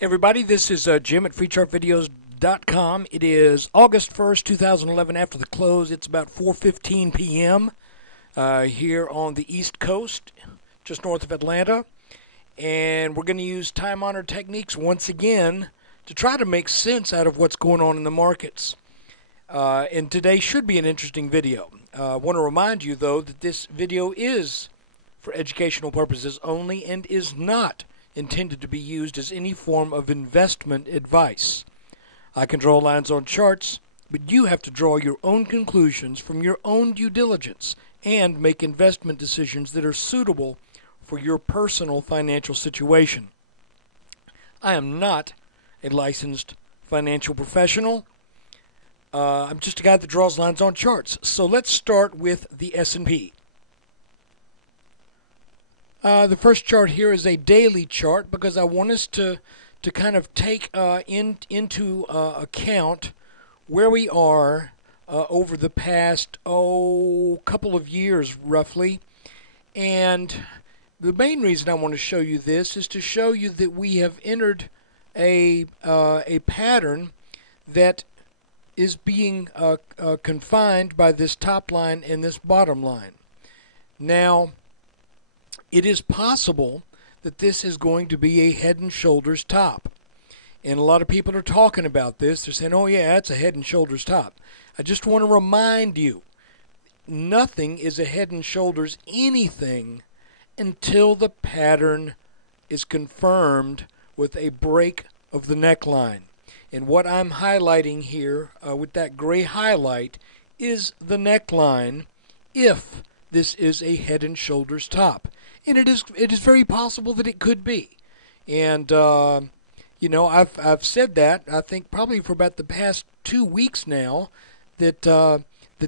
Everybody, this is Jim at FreeChartVideos.com. It is August 1st, 2011, after the close. It's about 4:15 p.m. Here on the East Coast, just north of Atlanta. And we're going to use time-honored techniques once again to try to make sense out of what's going on in the markets. And today should be an interesting video. I want to remind you, though, that this video is for educational purposes only and is not intended to be used as any form of investment advice. I can draw lines on charts, but you have to draw your own conclusions from your own due diligence and make investment decisions that are suitable for your personal financial situation. I am not a licensed financial professional. I'm just a guy that draws lines on charts. So let's start with the S&P. The first chart here is a daily chart because I want us to kind of take into account where we are over the past couple of years roughly. And the main reason I want to show you this is to show you that we have entered a pattern that is being confined by this top line and this bottom line. Now, it is possible that this is going to be a head and shoulders top. And a lot of people are talking about this. They're saying, oh yeah, it's a head and shoulders top. I just want to remind you, nothing is a head and shoulders anything until the pattern is confirmed with a break of the neckline. And what I'm highlighting here with that gray highlight is the neckline if this is a head and shoulders top. And it is very possible that it could be. And, I've said that, I think probably for about the past 2 weeks now, that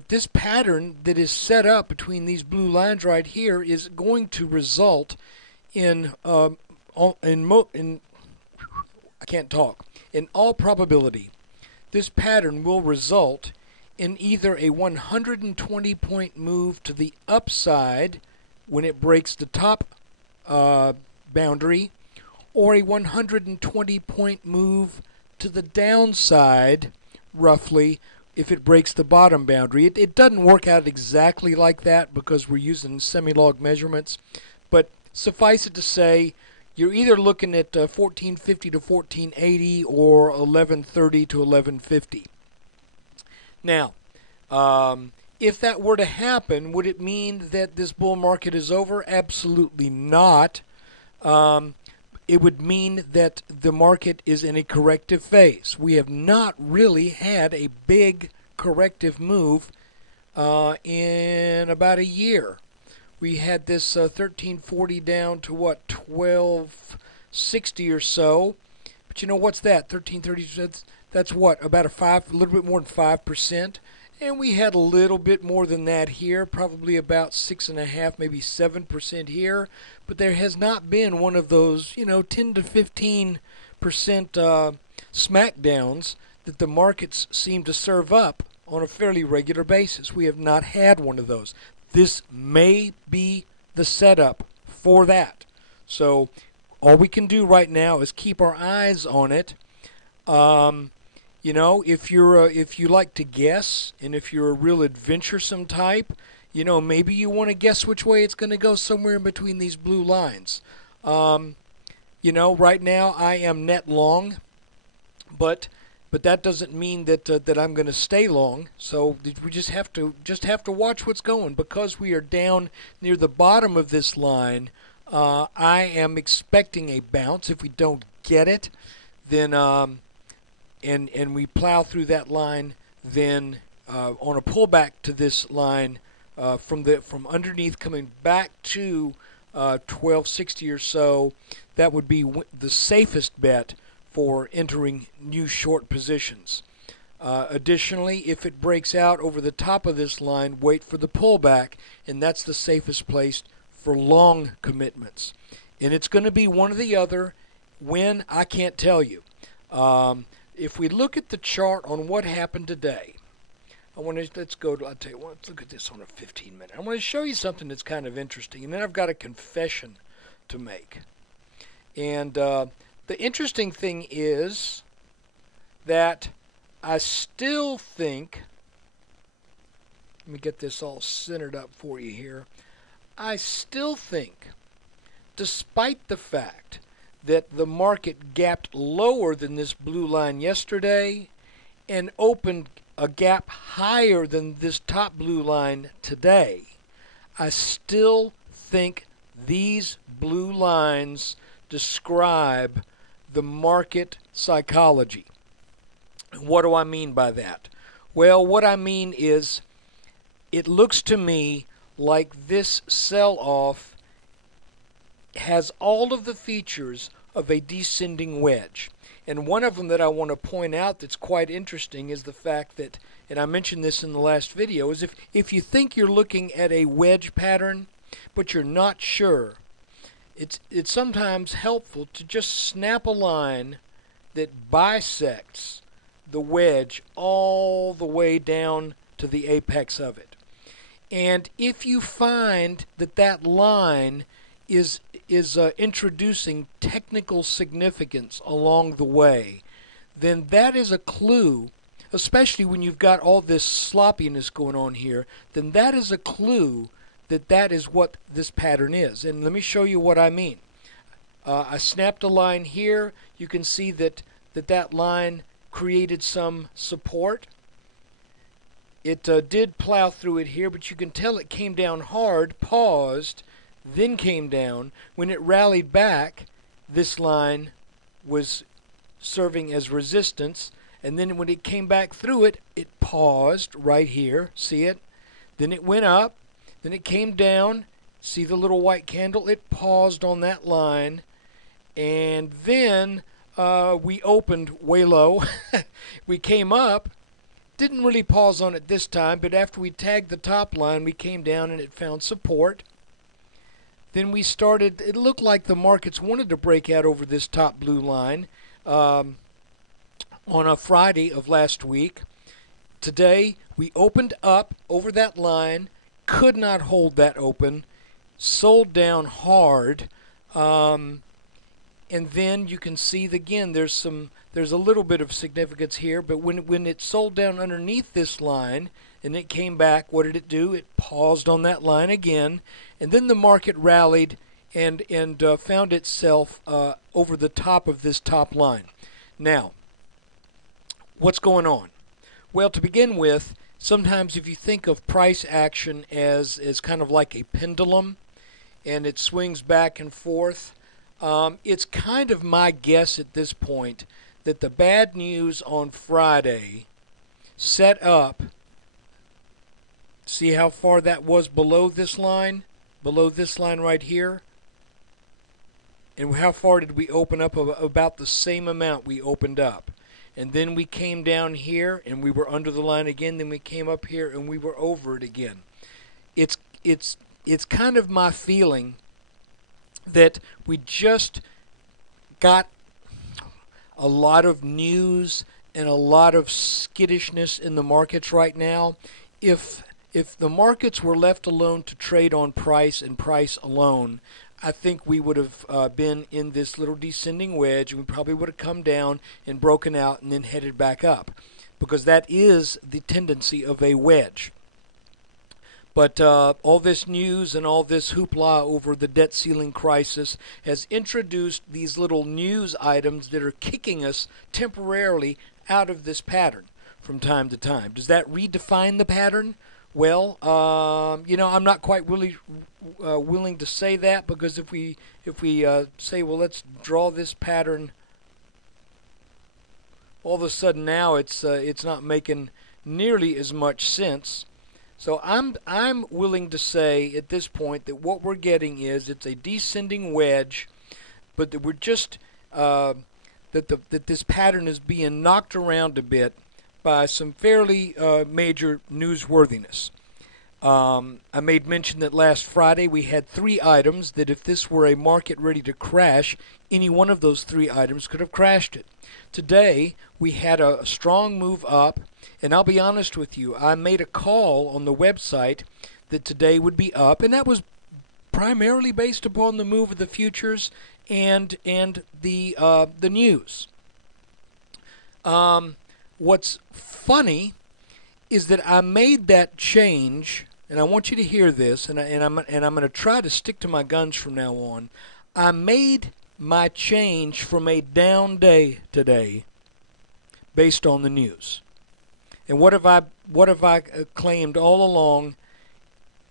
this pattern that is set up between these blue lines right here is going to result in I can't talk. In all probability, this pattern will result in either a 120-point move to the upside when it breaks the top boundary, or a 120-point move to the downside, roughly, if it breaks the bottom boundary. It doesn't work out exactly like that because we're using semi-log measurements, but suffice it to say, you're either looking at 1450 to 1480 or 1130 to 1150. Now, if that were to happen, would it mean that this bull market is over? Absolutely not. It would mean that the market is in a corrective phase. We have not really had a big corrective move in about a year. We had this 1340 down to what, 1260 or so. But you know what's that? 1330. That's what, about a little bit more than 5%. And we had a little bit more than that here, probably about 6.5%, maybe 7% here. But there has not been one of those, 10 to 15% smackdowns that the markets seem to serve up on a fairly regular basis. We have not had one of those. This may be the setup for that. So all we can do right now is keep our eyes on it. If you like to guess, and if you're a real adventuresome type, maybe you want to guess which way it's going to go somewhere in between these blue lines. Right now I am net long, but that doesn't mean that I'm going to stay long. So we just have to watch what's going, because we are down near the bottom of this line. I am expecting a bounce. If we don't get it, then and we plow through that line, then on a pullback to this line from underneath coming back to 1260 or so, that would be the safest bet for entering new short positions. Additionally, if it breaks out over the top of this line, wait for the pullback, and that's the safest place for long commitments. And it's going to be one or the other. When, I can't tell you. If we look at the chart on what happened today, let's look at this on a 15-minute. I want to show you something that's kind of interesting, and then I've got a confession to make. And The interesting thing is that I still think, let me get this all centered up for you here. I still think, despite the fact that the market gapped lower than this blue line yesterday and opened a gap higher than this top blue line today, I still think these blue lines describe the market psychology. What do I mean by that? Well, what I mean is it looks to me like this sell-off has all of the features of a descending wedge. And one of them that I want to point out that's quite interesting is the fact that, and I mentioned this in the last video, is if you think you're looking at a wedge pattern, but you're not sure, it's sometimes helpful to just snap a line that bisects the wedge all the way down to the apex of it. And if you find that that line is introducing technical significance along the way, then that is a clue, especially when you've got all this sloppiness going on here, then that is a clue that that is what this pattern is. And let me show you what I mean. I snapped a line here. You can see that that line created some support. It did plow through it here, but you can tell it came down hard, paused, then came down. When it rallied back, this line was serving as resistance, and then when it came back through it, it paused right here. See it? Then it went up, then it came down. See the little white candle? It paused on that line, and then we opened way low. We came up, didn't really pause on it this time, but after we tagged the top line, we came down and it found support. Then we started, it looked like the markets wanted to break out over this top blue line on a Friday of last week. Today, we opened up over that line, could not hold that open, sold down hard, and then you can see again there's a little bit of significance here, but when it sold down underneath this line and it came back, what did it do? It paused on that line again, and then the market rallied and found itself over the top of this top line. Now, what's going on? Well, to begin with, sometimes if you think of price action as kind of like a pendulum and it swings back and forth, it's kind of my guess at this point that the bad news on Friday set up, see how far that was below this line right here? And how far did we open up? About the same amount we opened up. And then we came down here and we were under the line again, then we came up here and we were over it again. It's kind of my feeling that we just got a lot of news and a lot of skittishness in the markets right now. If the markets were left alone to trade on price and price alone, I think we would have been in this little descending wedge, and we probably would have come down and broken out and then headed back up, because that is the tendency of a wedge. But all this news and all this hoopla over the debt ceiling crisis has introduced these little news items that are kicking us temporarily out of this pattern from time to time. Does that redefine the pattern? Well, I'm not quite really willing to say that, because if we say, well, let's draw this pattern, all of a sudden now it's not making nearly as much sense. So I'm willing to say at this point that what we're getting is it's a descending wedge, but that we're just that this pattern is being knocked around a bit by some fairly major newsworthiness. I made mention that last Friday we had 3 items that if this were a market ready to crash, any one of those 3 items could have crashed it. Today we had a strong move up, and I'll be honest with you, I made a call on the website that today would be up, and that was primarily based upon the move of the futures and the news. What's funny is that I made that change, and I want you to hear this, and I'm going to try to stick to my guns from now on. I made my change from a down day today based on the news. And what have I claimed all along?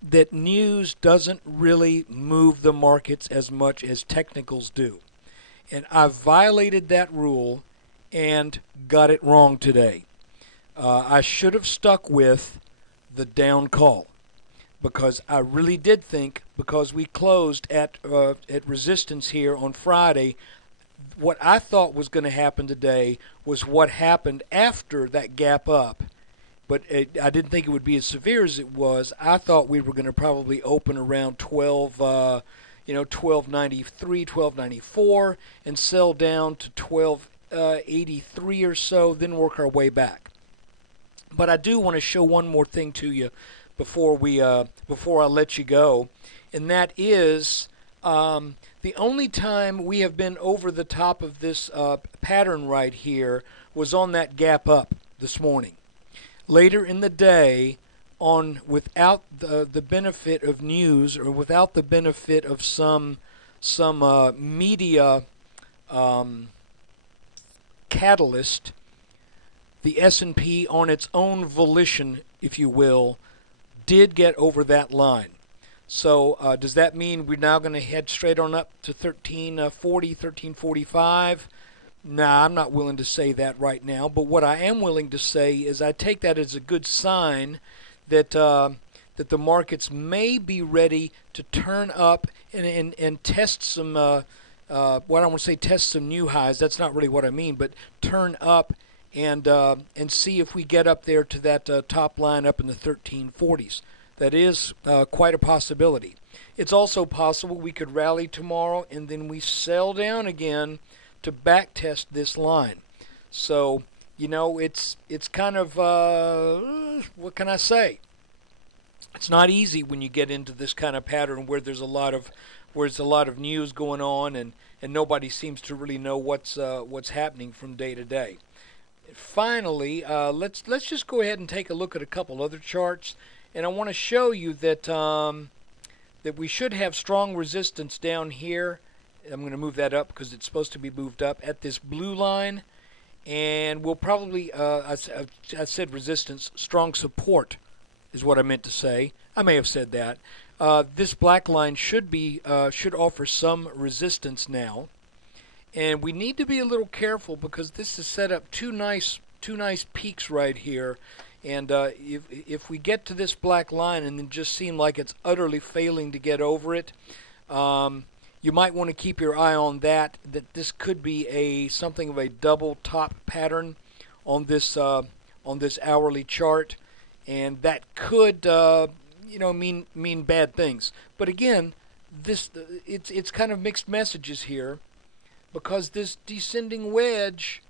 That news doesn't really move the markets as much as technicals do. And I violated that rule and got it wrong today. I should have stuck with the down call, because I really did think, because we closed at resistance here on Friday, what I thought was going to happen today was what happened after that gap up. But I didn't think it would be as severe as it was. I thought we were going to probably open around 1293, 1294, and sell down to 1283 or so, then work our way back. But I do want to show one more thing to you before I let you go, and that is the only time we have been over the top of this pattern right here was on that gap up this morning. Later in the day, without the benefit of news, or without the benefit of some media catalyst, the S&P on its own volition, if you will, did get over that line. So does that mean we're now going to head straight on up to 1340, 1345? Nah, I'm not willing to say that right now. But what I am willing to say is I take that as a good sign that that the markets may be ready to turn up and test some. Well, I don't want to say test some new highs. That's not really what I mean. But turn up and see if we get up there to that top line up in the 1340s. That is quite a possibility. It's also possible we could rally tomorrow and then we sell down again to back test this line. So, it's kind of, what can I say? It's not easy when you get into this kind of pattern where there's a lot of news going on and nobody seems to really know what's happening from day to day. Finally, let's just go ahead and take a look at a couple other charts, and I want to show you that that we should have strong resistance down here. I'm going to move that up because it's supposed to be moved up at this blue line, and we'll probably, I said resistance, strong support is what I meant to say. I may have said that. This black line should offer some resistance now, and we need to be a little careful because this is set up two nice peaks right here, and if we get to this black line and then just seem like it's utterly failing to get over it, you might want to keep your eye on that this could be something of a double top pattern on this hourly chart, and that could mean bad things. But again, it's kind of mixed messages here, because this descending wedge,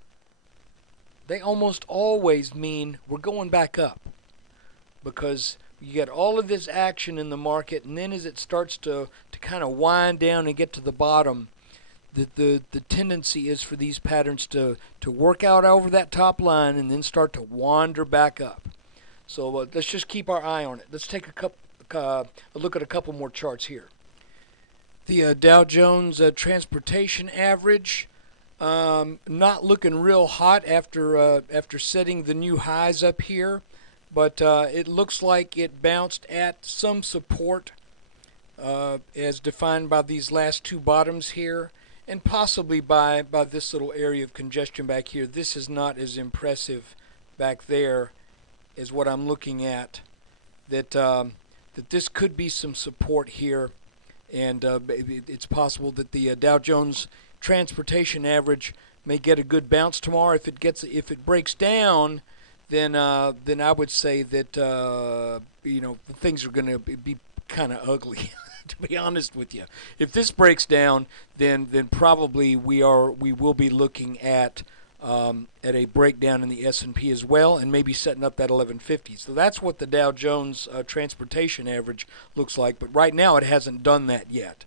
they almost always mean we're going back up, because you get all of this action in the market, and then as it starts to kind of wind down and get to the bottom, the tendency is for these patterns to work out over that top line and then start to wander back up. So let's just keep our eye on it. Let's take a look at a couple more charts here. The Dow Jones Transportation Average, not looking real hot after setting the new highs up here. But it looks like it bounced at some support as defined by these last two bottoms here, and possibly by this little area of congestion back here. This is not as impressive back there as what I'm looking at. That this could be some support here, and it's possible that the Dow Jones Transportation Average may get a good bounce tomorrow. If it breaks down, then I would say that things are going to be kind of ugly. To be honest with you, if this breaks down, then probably we will be looking at a breakdown in the S&P as well, and maybe setting up that 1150. So that's what the Dow Jones Transportation Average looks like. But right now, it hasn't done that yet.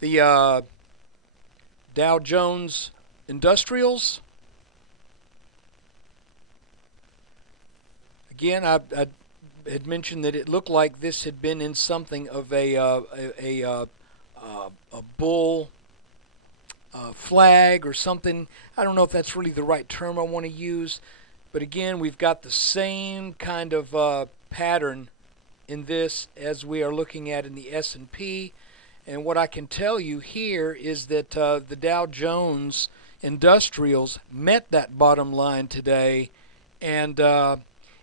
The Dow Jones Industrials. Again, I had mentioned that it looked like this had been in something of a bull flag or something. I don't know if that's really the right term I want to use, but again, we've got the same kind of pattern in this as we are looking at in the S&P. And what I can tell you here is that the Dow Jones Industrials met that bottom line today, and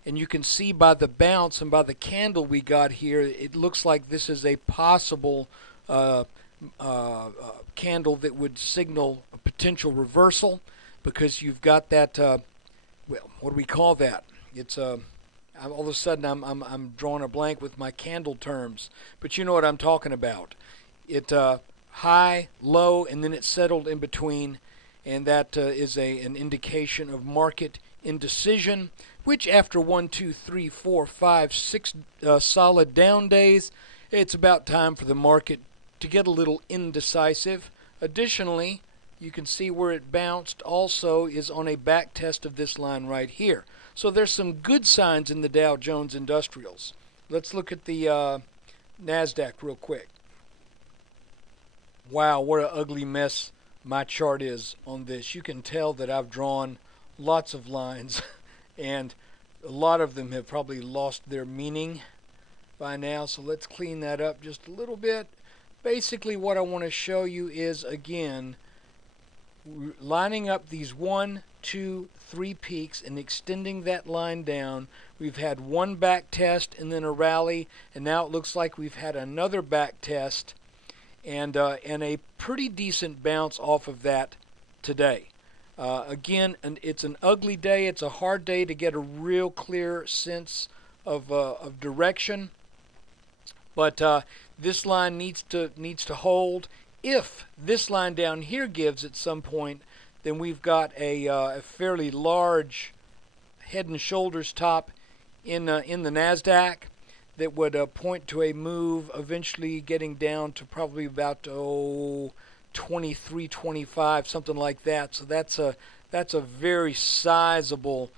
you can see by the bounce and by the candle we got here, it looks like this is a possible candle that would signal a potential reversal, because you've got that. Well, what do we call that? It's all of a sudden I'm drawing a blank with my candle terms, but you know what I'm talking about. It high, low, and then it settled in between, and that is an indication of market indecision, which after 1, 2, 3, 4, 5, 6 solid down days, it's about time for the market to get a little indecisive. Additionally, you can see where it bounced also is on a back test of this line right here. So there's some good signs in the Dow Jones Industrials. Let's look at the NASDAQ real quick. Wow, what an ugly mess my chart is on this. You can tell that I've drawn lots of lines and a lot of them have probably lost their meaning by now. So let's clean that up just a little bit. Basically what I want to show you is, again, lining up these 1, 2, 3 peaks and extending that line down. We've had one back test and then a rally, and now it looks like we've had another back test and a pretty decent bounce off of that today. Again, it's an ugly day. It's a hard day to get a real clear sense of direction, but this line needs to hold. If this line down here gives at some point, then we've got a fairly large head and shoulders top in the NASDAQ that would point to a move eventually getting down to probably about 23, 25, something like that. So that's a very sizable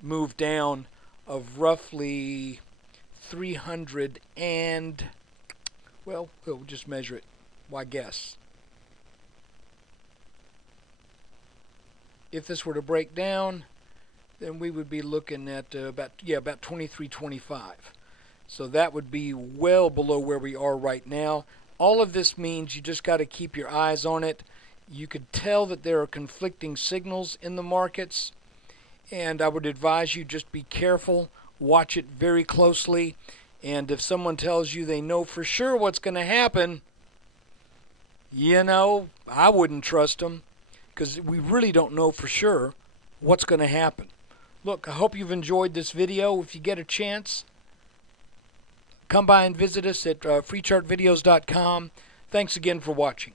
move down of roughly 300 and, well, we'll just measure it. Why guess? If this were to break down, then we would be looking at about 23.25. So that would be well below where we are right now. All of this means you just got to keep your eyes on it. You could tell that there are conflicting signals in the markets, and I would advise you just be careful, watch it very closely, and if someone tells you they know for sure what's going to happen, you know, I wouldn't trust them, because we really don't know for sure what's going to happen. Look, I hope you've enjoyed this video. If you get a chance, come by and visit us at freechartvideos.com. Thanks again for watching.